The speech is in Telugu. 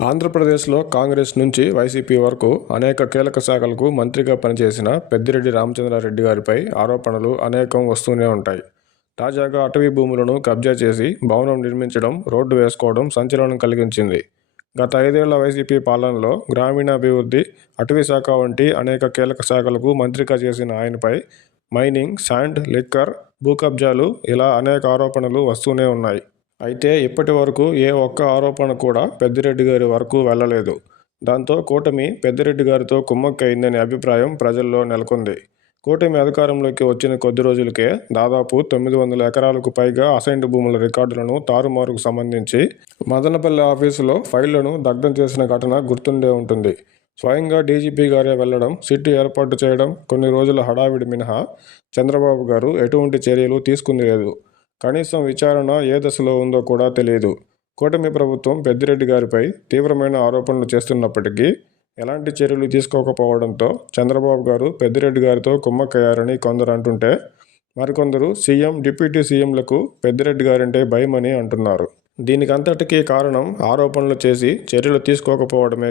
ఆంధ్రప్రదేశ్లో కాంగ్రెస్ నుంచి వైసీపీ వరకు అనేక కీలక శాఖలకు మంత్రిగా పనిచేసిన పెద్దిరెడ్డి రామచంద్రారెడ్డి గారిపై ఆరోపణలు అనేకం వస్తూనే ఉంటాయి. తాజాగా అటవీ భూములను కబ్జా చేసి భవనం నిర్మించడం రోడ్డు వేసుకోవడం సంచలనం కలిగించింది. గత ఐదేళ్ళ వైసీపీ పాలనలో గ్రామీణాభివృద్ధి అటవీ శాఖ వంటి అనేక కీలక శాఖలకు మంత్రిగా చేసిన ఆయనపై మైనింగ్ శాండ్ లిక్కర్ భూ కబ్జాలు ఇలా అనేక ఆరోపణలు వస్తూనే ఉన్నాయి. అయితే ఇప్పటి వరకు ఏ ఒక్క ఆరోపణ కూడా పెద్దిరెడ్డి గారి వరకు వెళ్ళలేదు. దాంతో కూటమి పెద్దిరెడ్డి గారితో కుమ్మక్కయిందనే అభిప్రాయం ప్రజల్లో నెలకొంది. కూటమి అధికారంలోకి వచ్చిన కొద్ది రోజులకే దాదాపు తొమ్మిది వందల ఎకరాలకు పైగా అసైన్డ్ భూముల రికార్డులను తారుమారుకు సంబంధించి మదనపల్లి ఆఫీసులో ఫైళ్ళను దగ్ధం చేసిన ఘటన గుర్తుండే ఉంటుంది. స్వయంగా డీజీపీ గారే వెళ్ళడం సిట్టు ఏర్పాటు చేయడం కొన్ని రోజుల హడావిడి మినహా చంద్రబాబు గారు ఎటువంటి చర్యలు తీసుకుంది లేదు కనీసం విచారణ ఏ దశలో ఉందో కూడా తెలియదు. కూటమి ప్రభుత్వం పెద్దిరెడ్డి గారిపై తీవ్రమైన ఆరోపణలు చేస్తున్నప్పటికీ ఎలాంటి చర్యలు తీసుకోకపోవడంతో చంద్రబాబు గారు పెద్దిరెడ్డి గారితో కుమ్మక్కయ్యారని కొందరు అంటుంటే మరికొందరు సీఎం డిప్యూటీ సీఎంలకు పెద్దిరెడ్డి గారంటే భయమని అంటున్నారు. దీనికంతటికీ కారణం ఆరోపణలు చేసి చర్యలు తీసుకోకపోవడమే